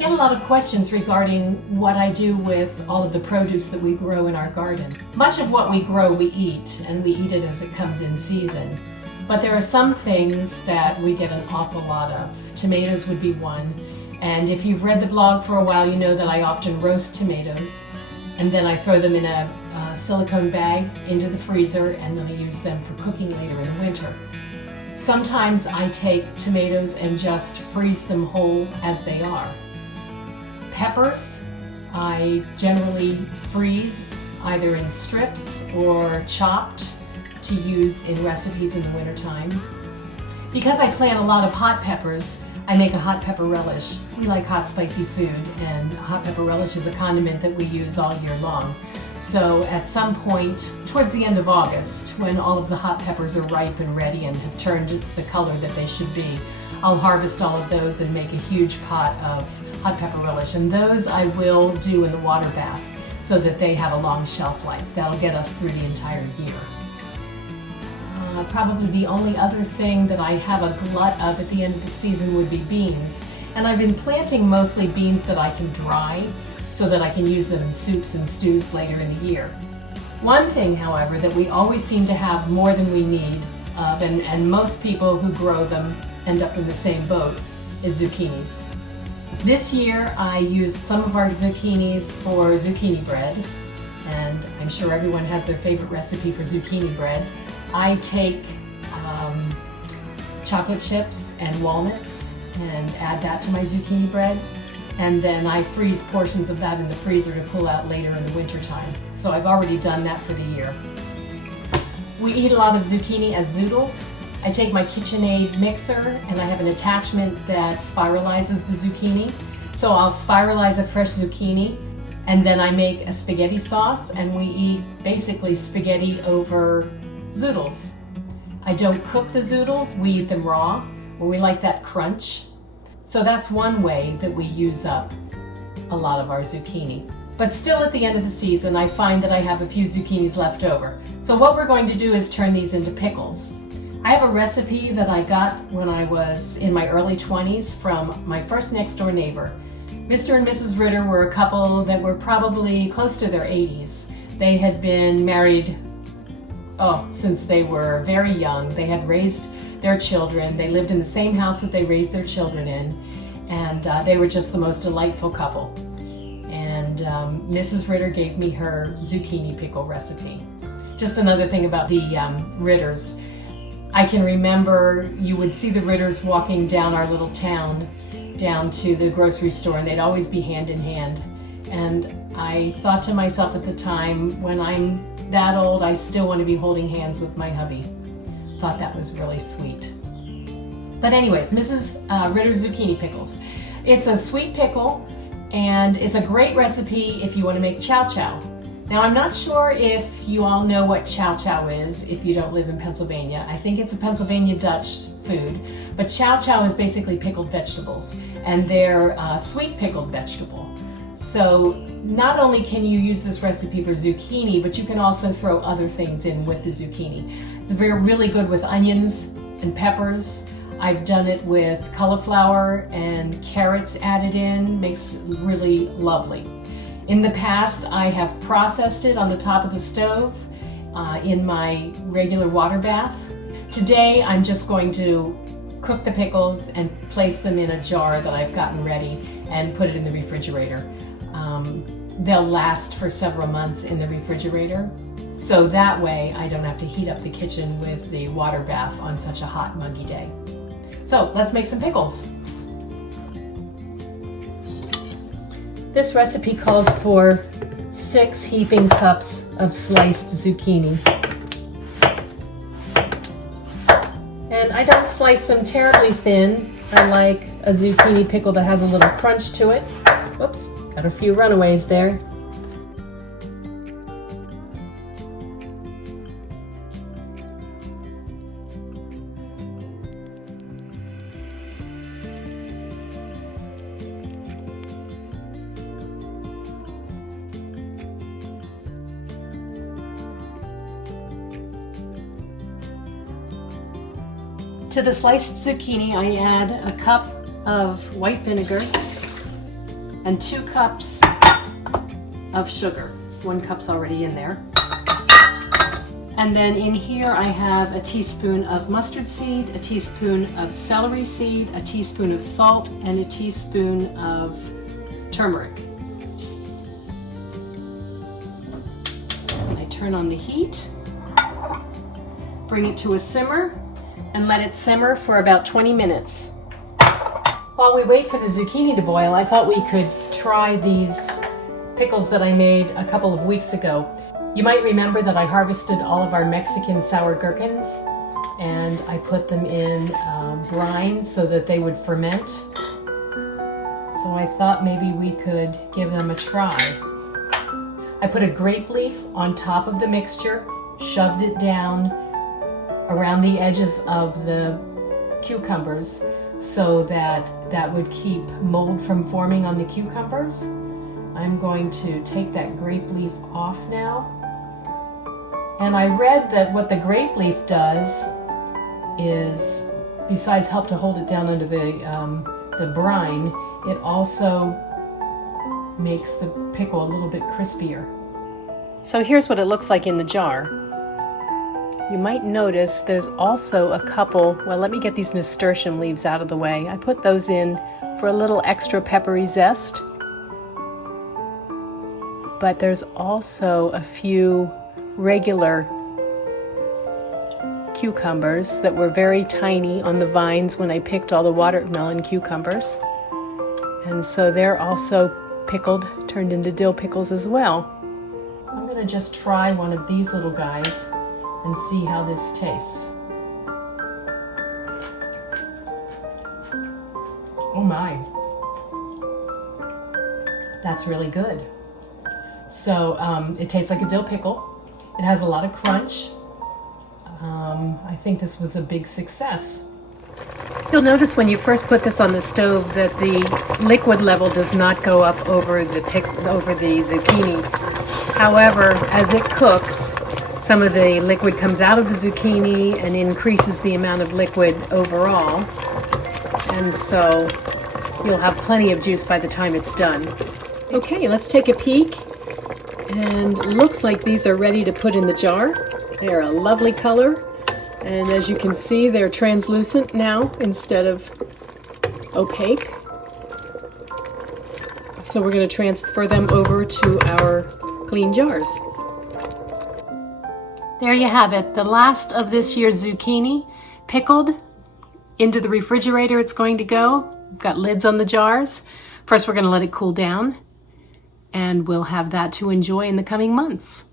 get a lot of questions regarding what I do with all of the produce that we grow in our garden. Much of what we grow we eat, and we eat it as it comes in season. But there are some things that we get an awful lot of. Tomatoes would be one. And if you've read the blog for a while, you know that I often roast tomatoes, and then I throw them in a silicone bag into the freezer, and then I use them for cooking later in the winter. Sometimes I take tomatoes and just freeze them whole as they are. Peppers, I generally freeze either in strips or chopped to use in recipes in the wintertime. Because I plant a lot of hot peppers, I make a hot pepper relish. We like hot, spicy food, and hot pepper relish is a condiment that we use all year long. So at some point towards the end of August, when all of the hot peppers are ripe and ready and have turned the color that they should be, I'll harvest all of those and make a huge pot of hot pepper relish. And those I will do in the water bath so that they have a long shelf life. That'll get us through the entire year. Probably the only other thing that I have a glut of at the end of the season would be beans. And I've been planting mostly beans that I can dry so that I can use them in soups and stews later in the year. One thing, however, that we always seem to have more than we need of, and most people who grow them end up in the same boat, is zucchinis. This year I used some of our zucchinis for zucchini bread, and I'm sure everyone has their favorite recipe for zucchini bread. I take chocolate chips and walnuts and add that to my zucchini bread, and then I freeze portions of that in the freezer to pull out later in the winter time. So I've already done that for the year. We eat a lot of zucchini as zoodles. I take my KitchenAid mixer and I have an attachment that spiralizes the zucchini. So I'll spiralize a fresh zucchini, and then I make a spaghetti sauce, and we eat basically spaghetti over zoodles. I don't cook the zoodles, we eat them raw, we like that crunch. So that's one way that we use up a lot of our zucchini. But still at the end of the season, I find that I have a few zucchinis left over. So what we're going to do is turn these into pickles. I have a recipe that I got when I was in my early 20s from my first next door neighbor. Mr. and Mrs. Ritter were a couple that were probably close to their 80s. They had been married since they were very young. They had raised their children. They lived in the same house that they raised their children in, and they were just the most delightful couple. And Mrs. Ritter gave me her zucchini pickle recipe. Just another thing about the Ritters. I can remember you would see the Ritters walking down our little town, down to the grocery store, and they'd always be hand in hand. And I thought to myself at the time, when I'm that old, I still want to be holding hands with my hubby. Thought that was really sweet. But anyways, Mrs. Ritter's zucchini pickles. It's a sweet pickle, and it's a great recipe if you want to make chow chow. Now, I'm not sure if you all know what chow chow is if you don't live in Pennsylvania. I think it's a Pennsylvania Dutch food, but chow chow is basically pickled vegetables, and they're sweet pickled vegetable. So not only can you use this recipe for zucchini, but you can also throw other things in with the zucchini. It's really good with onions and peppers. I've done it with cauliflower and carrots added in, makes it really lovely. In the past, I have processed it on the top of the stove in my regular water bath. Today, I'm just going to cook the pickles and place them in a jar that I've gotten ready and put it in the refrigerator. They'll last for several months in the refrigerator, so that way I don't have to heat up the kitchen with the water bath on such a hot, muggy day. So let's make some pickles. This recipe calls for 6 heaping cups of sliced zucchini. And I don't slice them terribly thin. I like a zucchini pickle that has a little crunch to it. Whoops, got a few runaways there. To the sliced zucchini, I add a cup of white vinegar, and 2 cups of sugar. 1 cup's already in there. And then in here I have a teaspoon of mustard seed, a teaspoon of celery seed, a teaspoon of salt, and a teaspoon of turmeric. I turn on the heat, bring it to a simmer, and let it simmer for about 20 minutes. While we wait for the zucchini to boil, I thought we could try these pickles that I made a couple of weeks ago. You might remember that I harvested all of our Mexican sour gherkins and I put them in brine so that they would ferment. So I thought maybe we could give them a try. I put a grape leaf on top of the mixture, shoved it down around the edges of the cucumbers so that that would keep mold from forming on the cucumbers. I'm going to take that grape leaf off now. And I read that what the grape leaf does is, besides help to hold it down under the brine, it also makes the pickle a little bit crispier. So here's what it looks like in the jar. You might notice there's also a couple, well, let me get these nasturtium leaves out of the way. I put those in for a little extra peppery zest. But there's also a few regular cucumbers that were very tiny on the vines when I picked all the watermelon cucumbers. And so they're also pickled, turned into dill pickles as well. I'm going to just try one of these little guys and see how this tastes. Oh my, that's really good. So it tastes like a dill pickle. It has a lot of crunch. I think this was a big success. You'll notice when you first put this on the stove that the liquid level does not go up over the zucchini. However, as it cooks, some of the liquid comes out of the zucchini and increases the amount of liquid overall. And so you'll have plenty of juice by the time it's done. Okay, let's take a peek. And it looks like these are ready to put in the jar. They're a lovely color. And as you can see, they're translucent now instead of opaque. So we're going to transfer them over to our clean jars. There you have it, the last of this year's zucchini, pickled. Into the refrigerator it's going to go. We've got lids on the jars. First we're going to let it cool down, and we'll have that to enjoy in the coming months.